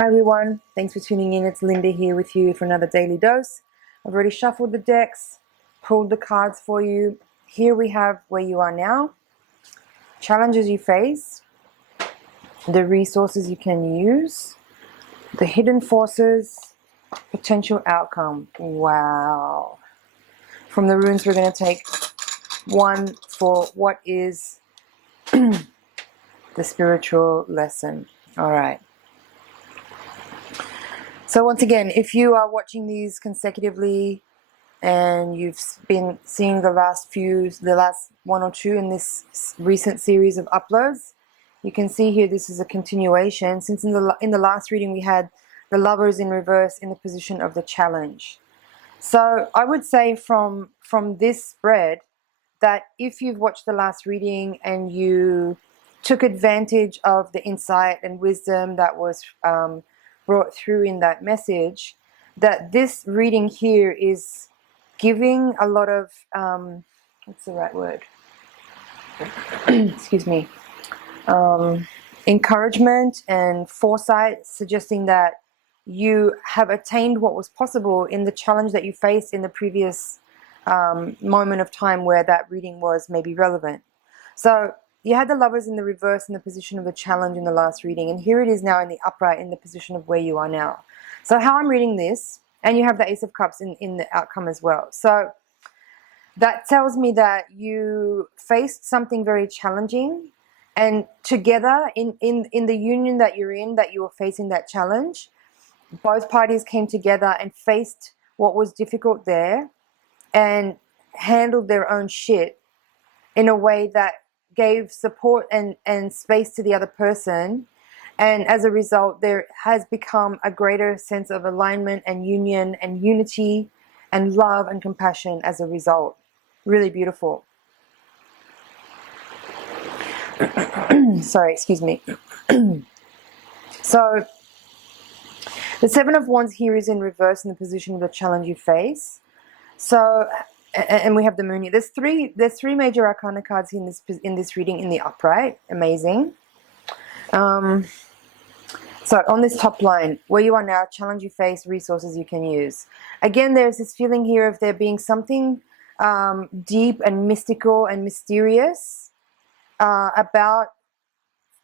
Hi everyone, thanks for tuning in. It's Linda here with you for another daily dose. I've already shuffled the decks, pulled the cards for you. Here we have where you are now, challenges you face, the resources you can use, the hidden forces, potential outcome. Wow. From the runes we're going to take one for what is the spiritual lesson. All right. So once again, if you are watching these consecutively and you've been seeing the last one or two in this recent series of uploads, you can see here this is a continuation. Since in the last reading we had the Lovers in reverse in the position of the challenge. So I would say from this spread that if you've watched the last reading and you took advantage of the insight and wisdom that was brought through in that message, that this reading here is giving a lot of what's the right word excuse me, encouragement and foresight, suggesting that you have attained what was possible in the challenge that you faced in the previous moment of time where that reading was maybe relevant. So you had the Lovers in the reverse in the position of the challenge in the last reading, and here it is now in the upright in the position of where you are now. So how I'm reading this, and you have the Ace of Cups in the outcome as well. So that tells me that you faced something very challenging, and together in the union that you're in, that you were facing that challenge, both parties came together and faced what was difficult there and handled their own shit in a way that gave support and space to the other person, and as a result there has become a greater sense of alignment and union and unity and love and compassion as a result. Really beautiful. Sorry, excuse me. So the Seven of Wands here is in reverse in the position of the challenge you face. So, and we have the Moon here. There's three major arcana cards in this reading in the upright. Amazing. So on this top line, where you are now, challenge you face, resources you can use. Again, there's this feeling here of there being something deep and mystical and mysterious about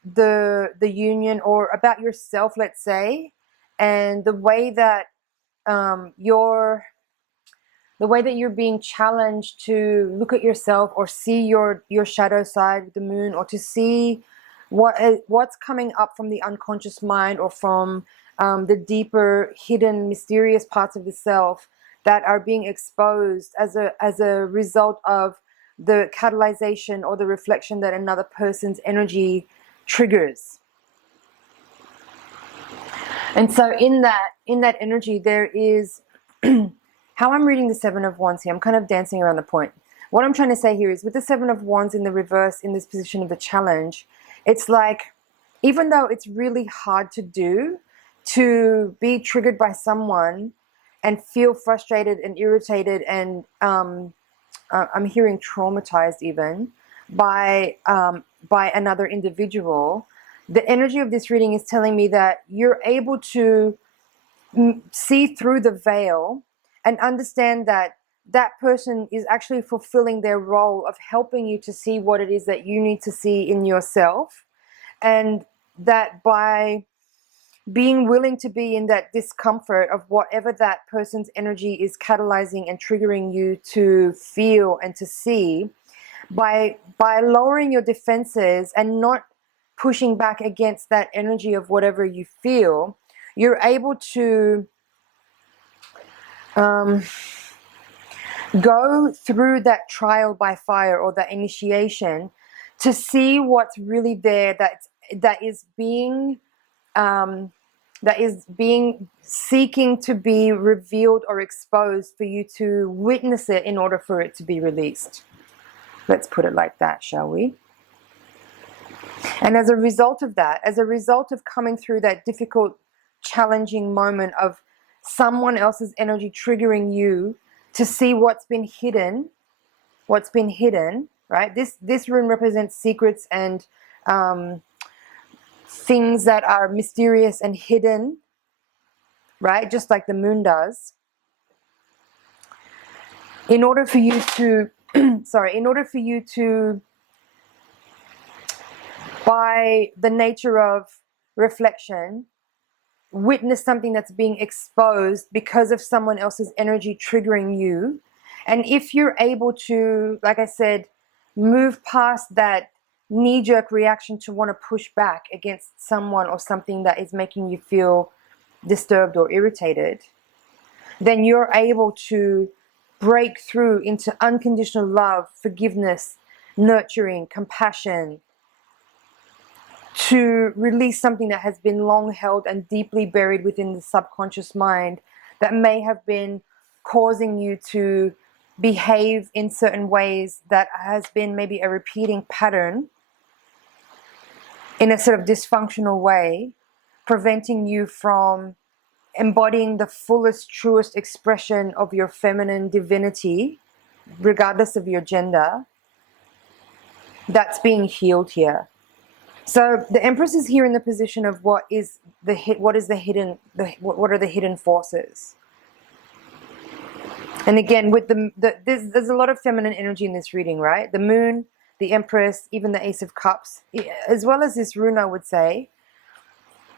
the union, or about yourself, let's say, and the way that you're being challenged to look at yourself or see your shadow side with the moon, or to see what's coming up from the unconscious mind, or from the deeper, hidden, mysterious parts of the self that are being exposed as a result of the catalyzation or the reflection that another person's energy triggers. And so in that energy there is how I'm reading the Seven of Wands here, I'm kind of dancing around the point. What I'm trying to say here is, with the Seven of Wands in the reverse in this position of the challenge, it's like, even though it's really hard to do, to be triggered by someone and feel frustrated and irritated and I'm hearing traumatized even by another individual, the energy of this reading is telling me that you're able to see through the veil and understand that that person is actually fulfilling their role of helping you to see what it is that you need to see in yourself, and that by being willing to be in that discomfort of whatever that person's energy is catalyzing and triggering you to feel and to see, by lowering your defenses and not pushing back against that energy of whatever you feel, you're able to go through that trial by fire, or that initiation, to see what's really there, that is being seeking to be revealed or exposed for you to witness it in order for it to be released. Let's put it like that, shall we? And as a result of that, as a result of coming through that difficult, challenging moment of someone else's energy triggering you to see what's been hidden, right? This rune represents secrets and things that are mysterious and hidden right? Just like the moon does. In order for you to, in order for you to, by the nature of reflection, witness something that's being exposed because of someone else's energy triggering you. And if you're able to, like I said, move past that knee-jerk reaction to want to push back against someone or something that is making you feel disturbed or irritated, then you're able to break through into unconditional love, forgiveness, nurturing, compassion, to release something that has been long held and deeply buried within the subconscious mind that may have been causing you to behave in certain ways that has been maybe a repeating pattern in a sort of dysfunctional way, preventing you from embodying the fullest, truest expression of your feminine divinity, regardless of your gender. That's being healed here. So the Empress is here in the position of what are the hidden forces. And again, with there's a lot of feminine energy in this reading, right? The Moon, the Empress, even the Ace of Cups, as well as this rune, I would say.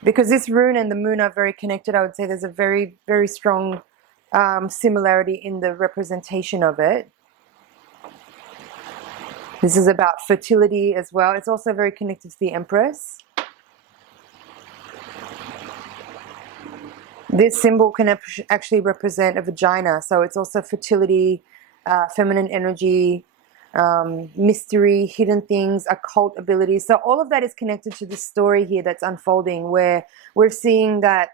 Because this rune and the Moon are very connected, I would say there's a very, very strong similarity in the representation of it. This is about fertility as well. It's also very connected to the Empress. This symbol can actually represent a vagina, so it's also fertility, feminine energy, mystery, hidden things, occult abilities. So all of that is connected to the story here that's unfolding, where we're seeing that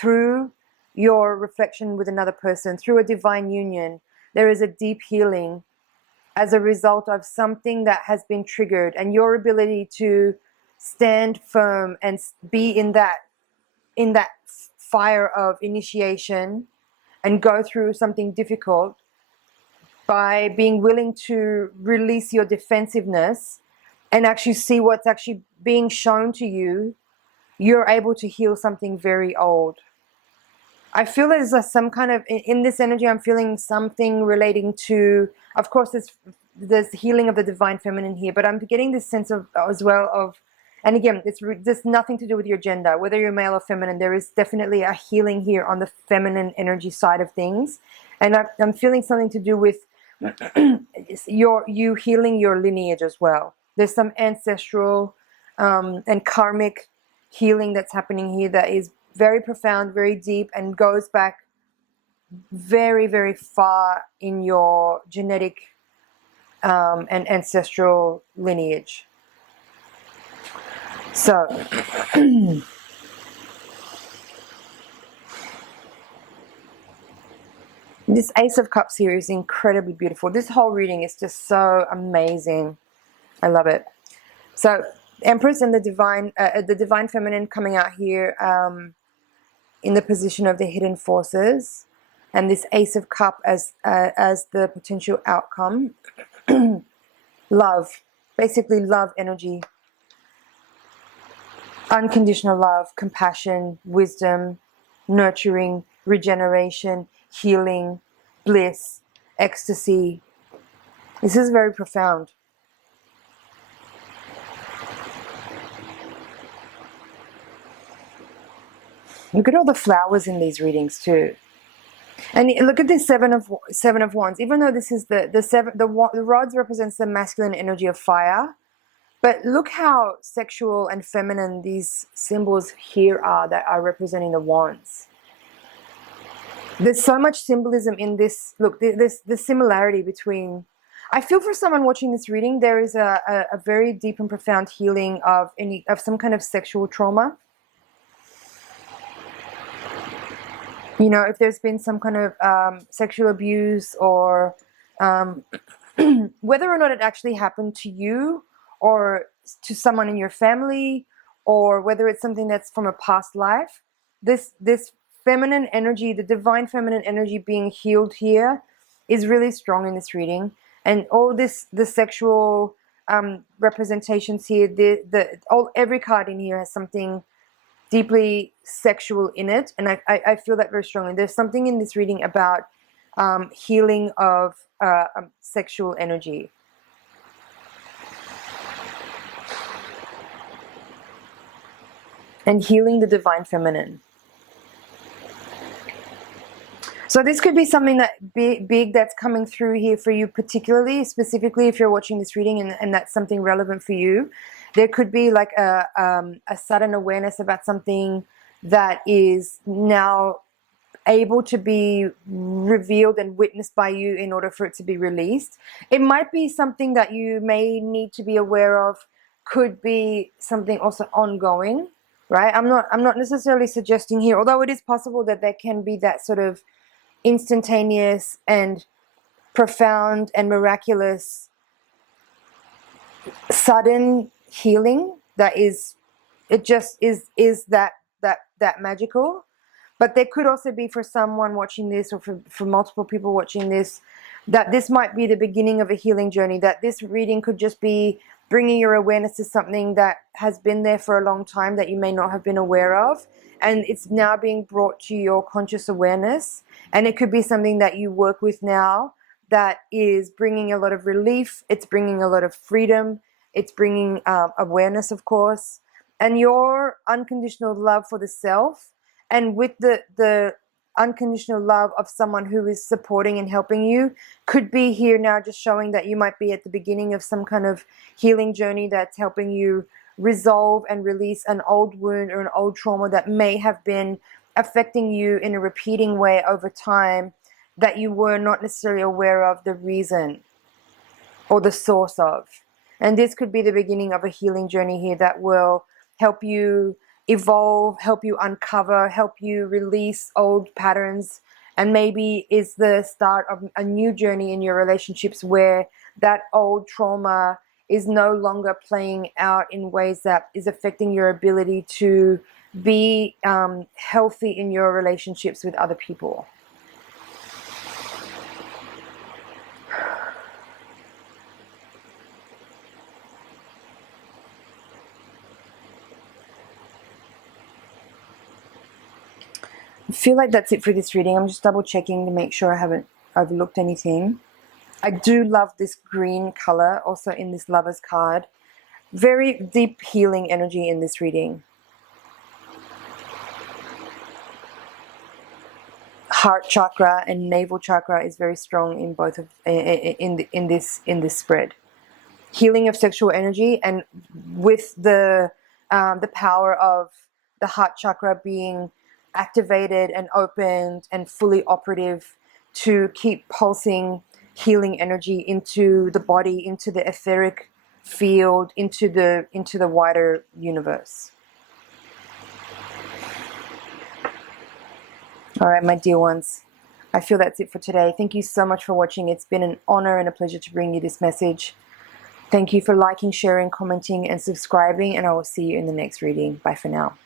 through your reflection with another person, through a divine union, there is a deep healing as a result of something that has been triggered, and your ability to stand firm and be in that fire of initiation and go through something difficult by being willing to release your defensiveness and actually see what's actually being shown to you, you're able to heal something very old. I feel there's some kind of, in this energy, I'm feeling something relating to, of course, there's healing of the divine feminine here, but I'm getting this sense of, as well of, and again, there's nothing to do with your gender, whether you're male or feminine. There is definitely a healing here on the feminine energy side of things. And I'm feeling something to do with you healing your lineage as well. There's some ancestral and karmic healing that's happening here that is very profound, very deep, and goes back very, very far in your genetic and ancestral lineage. So this Ace of Cups here is incredibly beautiful. This whole reading is just so amazing. I love it. So Empress and the divine feminine coming out here in the position of the hidden forces, and this Ace of Cup as the potential outcome. Love, basically love energy, unconditional love, compassion, wisdom, nurturing, regeneration, healing, bliss, ecstasy. This is very profound. Look at all the flowers in these readings too. And look at this Seven of Wands. Even though this is the rods represents the masculine energy of fire, but look how sexual and feminine these symbols here are that are representing the wands. There's so much symbolism in this. Look, there's the similarity between. I feel for someone watching this reading, there is a very deep and profound healing of some kind of sexual trauma. You know, if there's been some kind of sexual abuse, or whether or not it actually happened to you or to someone in your family, or whether it's something that's from a past life, this feminine energy, the divine feminine energy being healed here is really strong in this reading. And all the sexual representations here, every card in here has something deeply sexual in it, and I feel that very strongly. There's something in this reading about healing of sexual energy. And healing the divine feminine. So this could be something that big that's coming through here for you, particularly, specifically if you're watching this reading and that's something relevant for you. There could be like a sudden awareness about something that is now able to be revealed and witnessed by you in order for it to be released. It might be something that you may need to be aware of, could be something also ongoing, right? I'm not necessarily suggesting here, although it is possible that there can be that sort of instantaneous and profound and miraculous sudden healing that is, it just is that magical. But there could also be, for someone watching this, or for multiple people watching this, that this might be the beginning of a healing journey, that this reading could just be bringing your awareness to something that has been there for a long time that you may not have been aware of, and it's now being brought to your conscious awareness. And it could be something that you work with now that is bringing a lot of relief, it's bringing a lot of freedom, it's bringing awareness, of course, and your unconditional love for the self, and with the unconditional love of someone who is supporting and helping you, could be here now, just showing that you might be at the beginning of some kind of healing journey that's helping you resolve and release an old wound or an old trauma that may have been affecting you in a repeating way over time, that you were not necessarily aware of the reason or the source of. And this could be the beginning of a healing journey here that will help you evolve, help you uncover, help you release old patterns, and maybe is the start of a new journey in your relationships where that old trauma is no longer playing out in ways that is affecting your ability to be healthy in your relationships with other people. I feel like that's it for this reading. I'm just double checking to make sure I haven't overlooked anything. I do love this green color also in this Lover's card. Very deep healing energy in this reading. Heart chakra and navel chakra is very strong in both of in this spread. Healing of sexual energy, and with the power of the heart chakra being activated and opened and fully operative to keep pulsing healing energy into the body, into the etheric field, into the wider universe. All right, my dear ones, I feel that's it for today. Thank you so much for watching. It's been an honor and a pleasure to bring you this message. Thank you for liking, sharing, commenting, and subscribing, and I will see you in the next reading. Bye for now.